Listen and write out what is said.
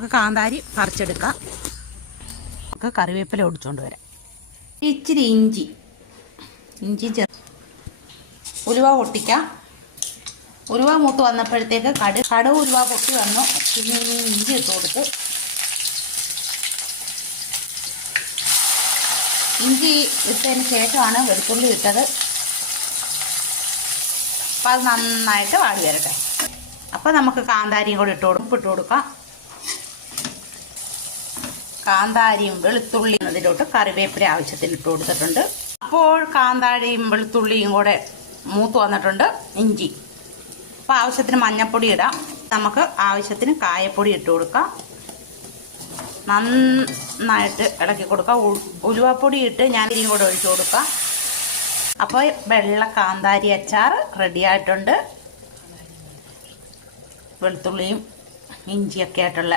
നമുക്ക് കാന്താരി പറിച്ചെടുക്കാം. നമുക്ക് കറിവേപ്പില ഒടിച്ചുകൊണ്ട് വരാം. ഇച്ചിരി ഇഞ്ചി ഉലുവ പൊട്ടിക്കാം. ഉലുവ മൂത്ത് വന്നപ്പോഴത്തേക്ക് കടുക് ഉലുവ പൊട്ടി വന്നു. പിന്നെ ഇഞ്ചി ഇട്ട് കൊടുത്ത് ഇഞ്ചി ഇട്ടതിന് ശേഷമാണ് വെളുത്തുള്ളി ഇട്ടത്. അപ്പം അത് നന്നായിട്ട് വാടി വരട്ടെ. അപ്പം നമുക്ക് കാന്താരിയും കൂടി ഇട്ട് കൊടുക്കാം. കാന്താരിയും വെളുത്തുള്ളിയും അതിലോട്ട് കറിവേപ്പില ആവശ്യത്തിന് ഇട്ട് കൊടുത്തിട്ടുണ്ട്. അപ്പോൾ കാന്താരിയും വെളുത്തുള്ളിയും കൂടെ മൂത്ത് വന്നിട്ടുണ്ട്. ഇഞ്ചി അപ്പോൾ ആവശ്യത്തിന് മഞ്ഞൾപ്പൊടി ഇടാം. നമുക്ക് ആവശ്യത്തിന് കായപ്പൊടി ഇട്ട് കൊടുക്കാം. നന്നായിട്ട് ഇളക്കി കൊടുക്കാം. ഉലുവപ്പൊടി ഇട്ട് ഞാൻ ഇനിയും കൂടെ ഒഴിച്ചു കൊടുക്കാം. അപ്പോൾ വെള്ള കാന്താരി അച്ചാർ റെഡി ആയിട്ടുണ്ട്. വെളുത്തുള്ളിയും ഇഞ്ചിയൊക്കെ ആയിട്ടുള്ള